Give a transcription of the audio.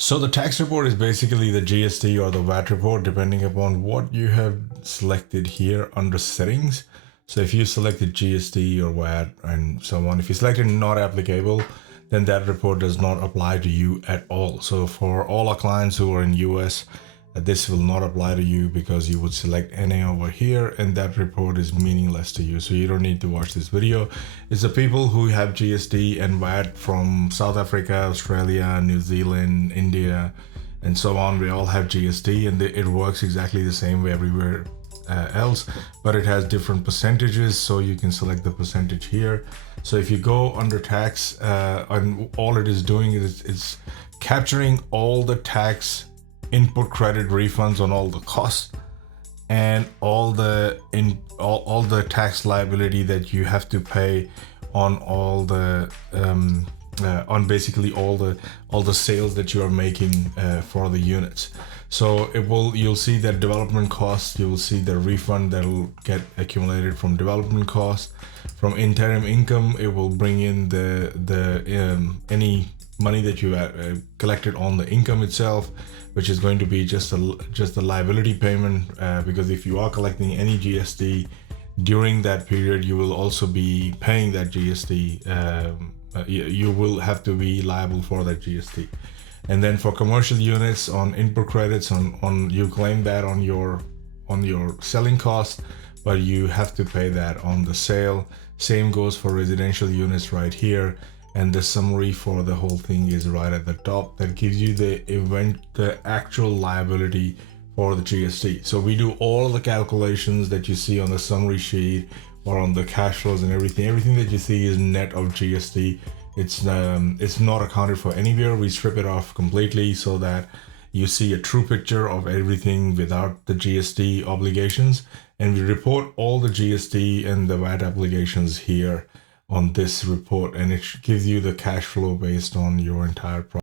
So the tax report is basically the GST or the VAT report, depending upon what you have selected here under settings. So if you selected GST or VAT and so on, if you selected not applicable, then that report does not apply to you at all. So for all our clients who are in US, this will not apply to you because you would select NA over here and that report is meaningless to you. So you don't need to watch this video. It's the people who have GST and VAT from South Africa, Australia, New Zealand, India, and so on. We all have GST and it works exactly the same way everywhere else, but it has different percentages. So you can select the percentage here. So if you go under tax, and all it is doing is it's capturing all the tax input credit refunds on all the costs and all the tax liability that you have to pay on all the on basically all the sales that you are making for the units. So you'll see that development costs, you will see the refund that will get accumulated from development costs. From interim income, it will bring in any money that you collected on the income itself, which is going to be just a liability payment, because if you are collecting any GST during that period, you will also be paying that GST. You will have to be liable for that GST. And then for commercial units on input credits, on you claim that on your selling cost, but you have to pay that on the sale. Same goes for residential units right here. And the summary for the whole thing is right at the top. That gives you the actual liability for the GST. So we do all the calculations that you see on the summary sheet or on the cash flows and everything. Everything that you see is net of GST. It's not accounted for anywhere. We strip it off completely so that you see a true picture of everything without the GST obligations. And we report all the GST and the VAT obligations here on this report, and it gives you the cash flow based on your entire project.